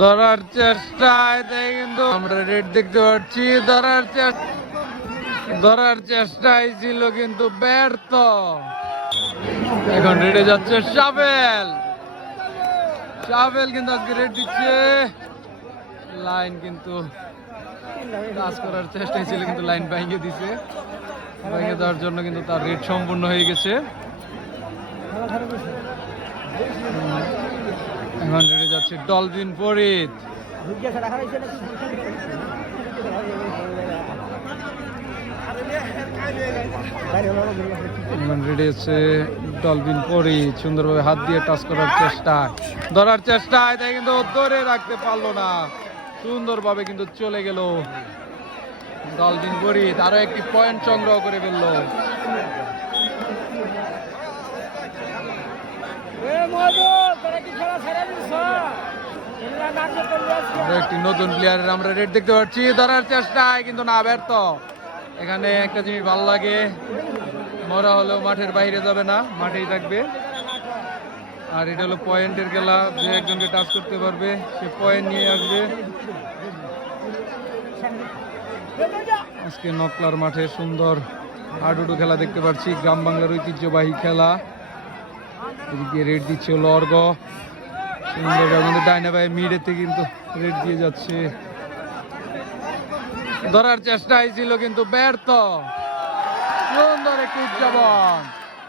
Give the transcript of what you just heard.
ধরার চেষ্টায় তাই কিন্তু আমরা রেড দেখতে পাচ্ছি। ধরার চেষ্টায় ছিল কিন্তু ব্যর্থ। এখন রেডে যাচ্ছে শাবেল। শাবেল কিন্তু আজকে রেড দিচ্ছে। লাইন কিন্তু কাজ করার চেষ্টায় ছিল কিন্তু লাইন ভেঙে দিছে। ভেঙে দেওয়ার জন্য কিন্তু তার রেড সম্পূর্ণ হয়ে গেছে। এখন রেডে যাচ্ছে ডলফিন ফরিদ। এখন রেডি আছে ডলফিন ফরিদ। সুন্দরভাবে হাত দিয়ে টাচ করার চেষ্টা, ধরার চেষ্টায় তাই কিন্তু ধরে রাখতে পারলো না। সুন্দরভাবে কিন্তু চলে গেল ডলফিন ফরিদ। আরো একটি পয়েন্ট সংগ্রহ করে ফেললো। একটি নতুন প্লেয়ারের আমরা রেড দেখতে পাচ্ছি। ধরার চেষ্টায় কিন্তু না, ব্যর্থ। এখানে একটা জিনিস ভালো লাগে, মরা হলেও মাঠের বাইরে যাবে না, মাঠেই থাকবে। আর এটা হলো পয়েন্টের খেলা। যে একজনকে টাচ করতে পারবে সে পয়েন্ট নিয়ে আসবে। আজকে নকলার মাঠে সুন্দর হাডুডু খেলা দেখতে পাচ্ছি, গ্রাম বাংলার ঐতিহ্যবাহী খেলা। এদিকে রেড দিচ্ছে হলো অর্ঘ। সুন্দর কিন্তু ডাইনা ভাই মিডের থেকে কিন্তু রেড দিয়ে যাচ্ছে। ধরার চেষ্টা ছিল কিন্তু ব্যর্থ। সুন্দর একটি উদযাপন।